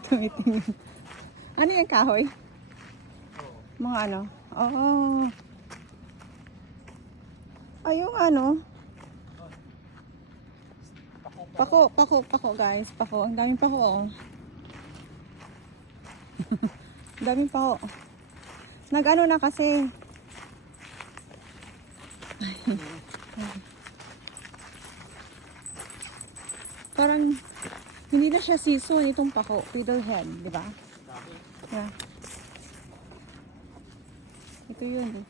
Tumitingin. Ano yung kahoy? Mga ano? Oh. Ay, yung ano? Pako guys. Pako. Ang daming pako oh. Ang daming pako. Nag-ano na kasi. Parang hindi na siya season itong pako. Fiddlehead, di ba? Yeah. Ito yun.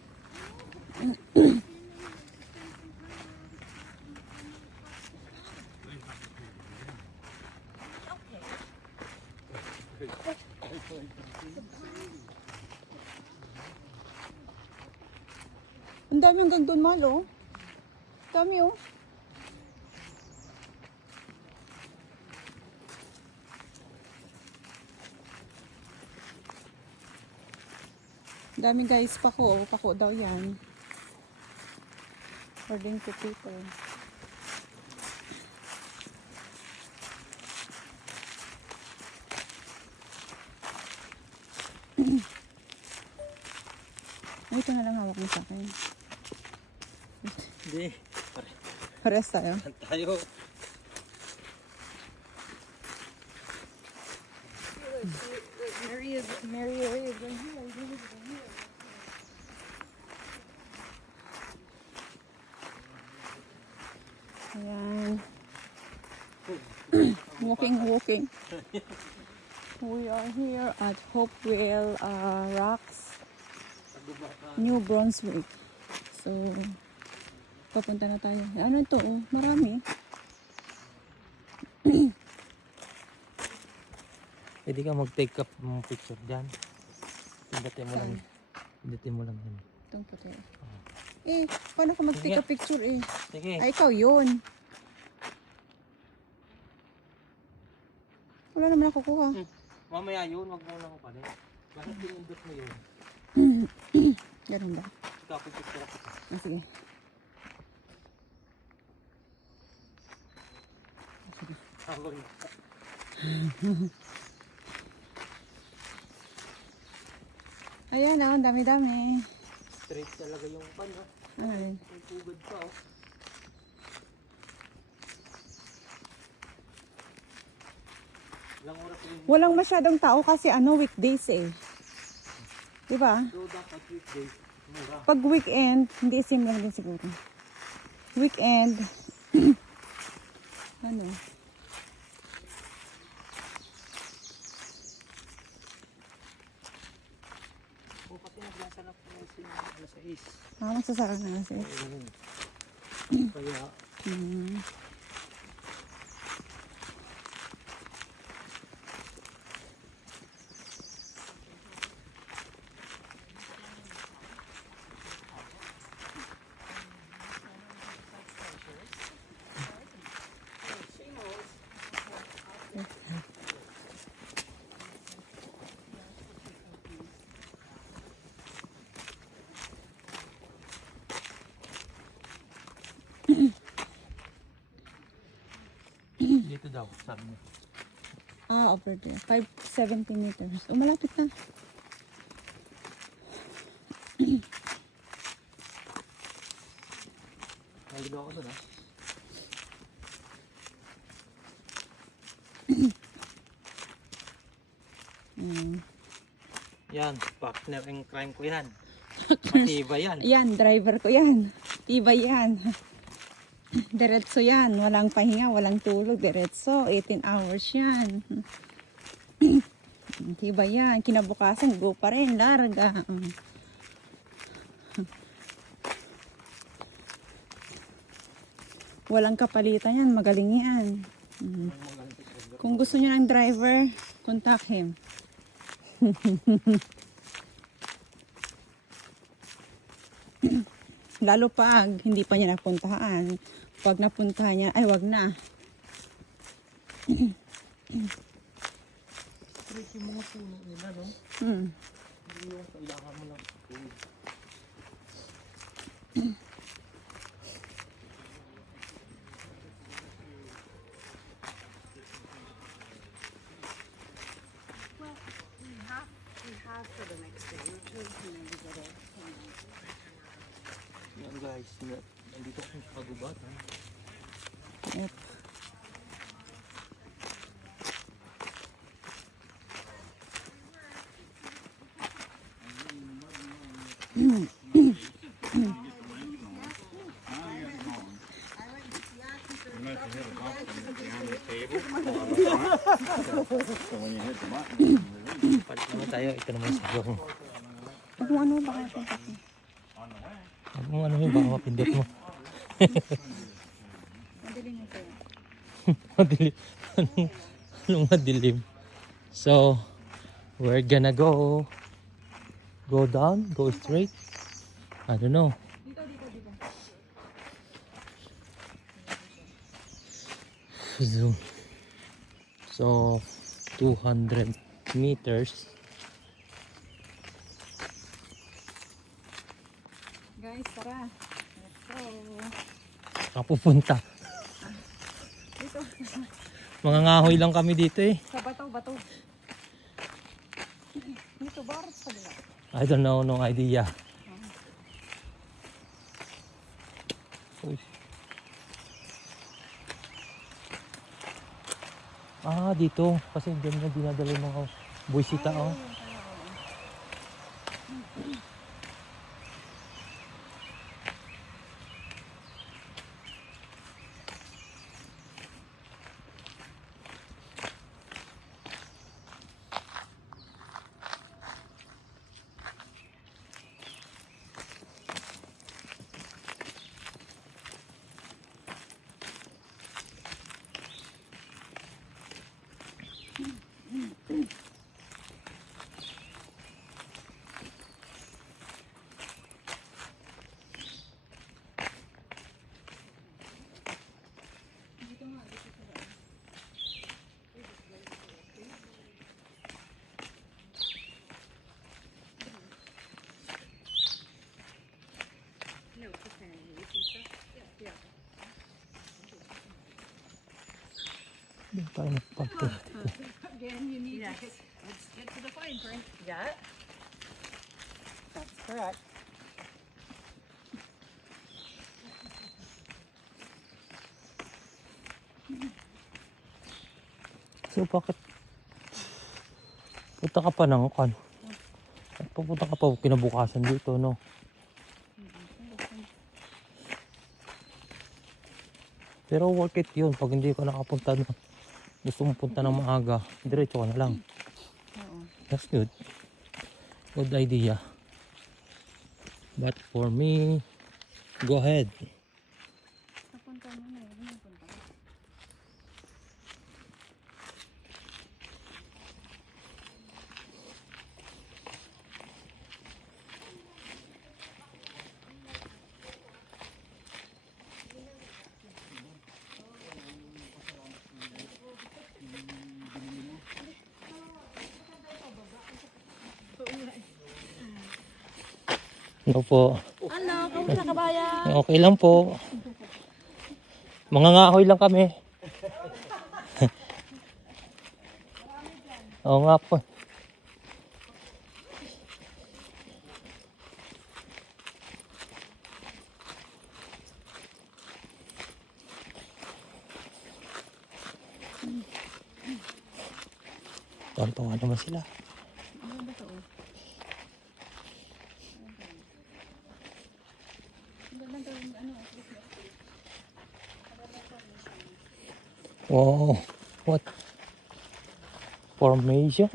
Ang dami hanggang doon, Mal, oh. Dami, oh. Dami guys, pako. Pako daw yan. According to people. Ito na lang hawak mo sa akin. Hindi. Pares tayo. Tayo. Mary is right here. Ayan. Walking. We are here at Hopewell Rocks, New Brunswick. So, papunta na tayo. Ano ito? Oh, marami. Pwede ka mag-take up ng picture dyan. Pindutin mo lang yun. Itong puti. Eh, paano ka mag-take a picture eh? Sige. Ay, ikaw yun. Wala naman ako kuha. Mamaya yun, wag mo lang pa rin. Bakit pinindot mo yun? Ganun ba? Ikaw, picture ako. Ah, sige. Habang Ayan oh, dami-dami. straight talaga yung pan, ha? Ay. Yung tubig pa, oh. Ilang oras rin. Walang masyadong tao kasi ano, weekdays eh. Diba? So, dapat weekday, mura. Pag weekend, hindi same lang din siguro. Weekend, ano? O, kasi naglasalap ko na sila alas 6. Magsasara na kasi. Kaya, dito daw, sabi niya. Ah, over there. 570 meters. O, malapit na. Naligaw ako doon, ha? Yan, partner in crime ko yan. Matibay yan. Yan, driver ko yan. Iba yan. Diretso yan. Walang pahinga, walang tulog. Diretso. 18 hours yan. Iba yan. Kinabukasan, go pa rin. Larga. Walang kapalitan yan. Magaling yan. Kung gusto nyo ng driver, contact him. Lalo pag hindi pa niya napuntahan. Pag napuntahan niya, ay wag na. Straight yung mga puno nila, no? Hindi yung kailangan mo lang. Dito kung sa kagubatan. Yep. Palit naman tayo. Ito naman sa yung. Huwag mo ano, baka ito kasi. Huwag mo ano yung baka mapindot mo. Madaling na sa'yo. Madilim. Anong madilim? So, we're gonna go down, go straight. I don't know. Zoom. So, 200 meters. Guys, tara. Let's go. Kapupunta. Dito. Mga ngahoy lang kami dito eh. Sa bato. Dito ba? Sa gila. I don't know, no idea. Uy. Ah, dito. Kasi diyan na dinadala yung mga buwisita. Oh. Doon tayo nagpagpunta. Again, you need to let's get to the fine print. Yeah. That's correct. So bakit punta ka pa ng kan? Pupunta ka pa kinabukasan dito, no? Pero worth it yun pag hindi ka nakapunta na. Gusto mo punta ng maaga, diretso ka na lang. Oo. That's good. Good idea. But for me, go ahead. Napunta mo na yun. Napunta. Ano po? Ano? Kamusta kabayan? Okay lang po. Mga ngahoy lang kami. Oo nga po. Tontawa naman sila. Wow. What? Formation?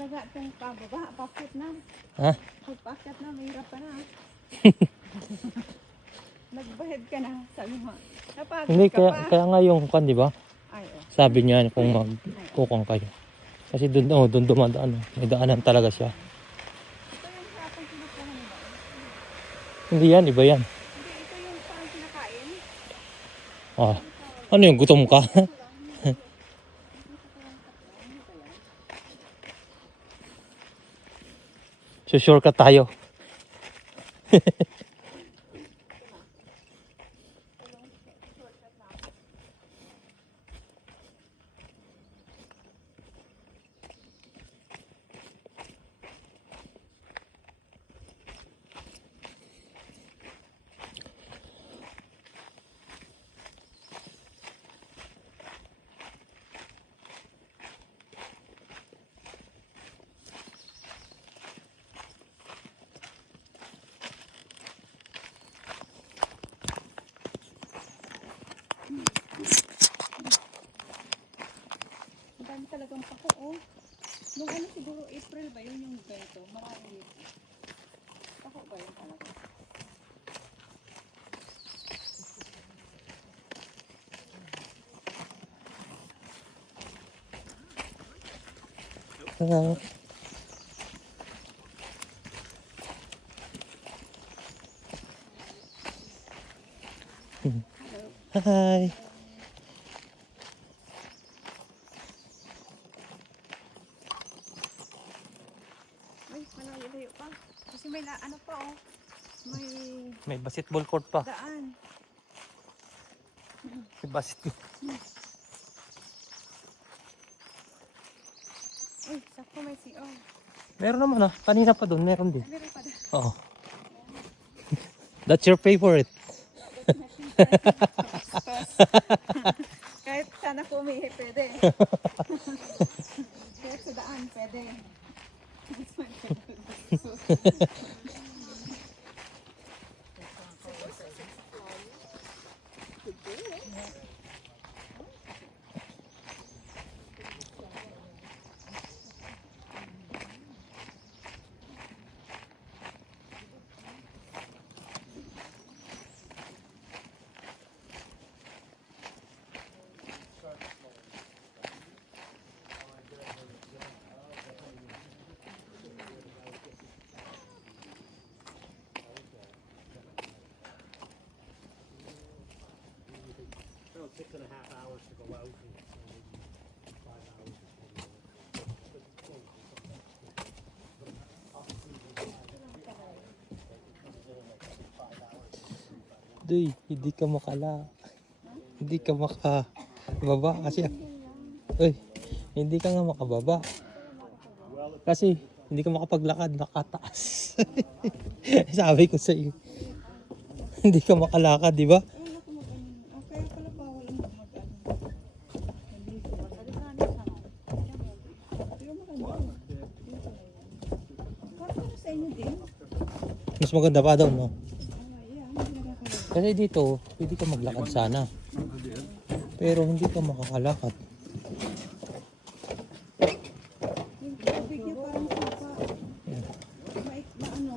Daga itong pababa. Pakit na. Ha? Pakit na. Mahirap ka na. Nagbahid ka na. Sabi mo. Napagod Hindi, ka pa. kaya nga yung kan, di ba? Ay, oh. Sabi niya kung magkukong kayo. Kasi doon dumadaan. May daanan talaga siya. Ito yung hapong kinukuha nila. Hindi yan, iba yan. Hindi, ito yung parang kinakain. Ah. Ano yung gutom ka? So shortcut tayo. Ako, oh. Nung ano siguro, April ba yun yung ganito? Marami dito. Ako ba yun talaga? Hello. Hi. Ay, malayo pa. Kasi may ano pa, oh. May May basketball court pa. daan. May basketball. Uy, sakto may CO. Meron naman ah. Kanina pa doon. Meron din. Ay, meron pa daan. Oo. That's your favorite. Kahit sana po umihi, pwede. Kahit sa daan, pwede. Duy, hindi ka makala. Hindi ka makababa kasi. Uy, hindi ka nga makababa. Kasi hindi ka makapaglakad, nakataas. Sabi ko sa iyo. Hindi ka makalakad, di ba? Okay, pala bawal ang mag-ano. Parang sa inyo din. Mas maganda pa daw, no? Yeah, hindi nakakalaga. Kasi dito, pwede ka maglakad sana. Pero hindi ka makakalakad. Yung tubig niya parang supa. Maano?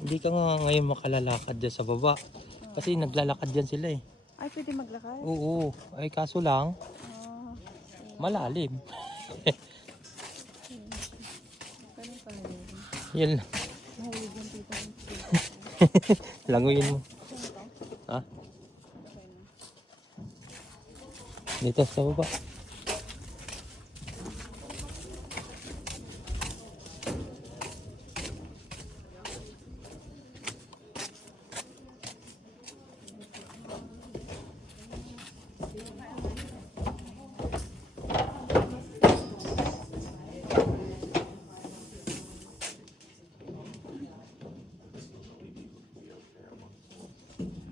Hindi ka nga ngayon makalalakad dyan sa baba. Kasi naglalakad dyan sila eh. Ay, pwede maglakad? Oo, ay kaso lang, Ah, malalim. ganun pala yun. Yan lang. Mahulog yung tita. Languyin mo. Ha? Dito sa baba.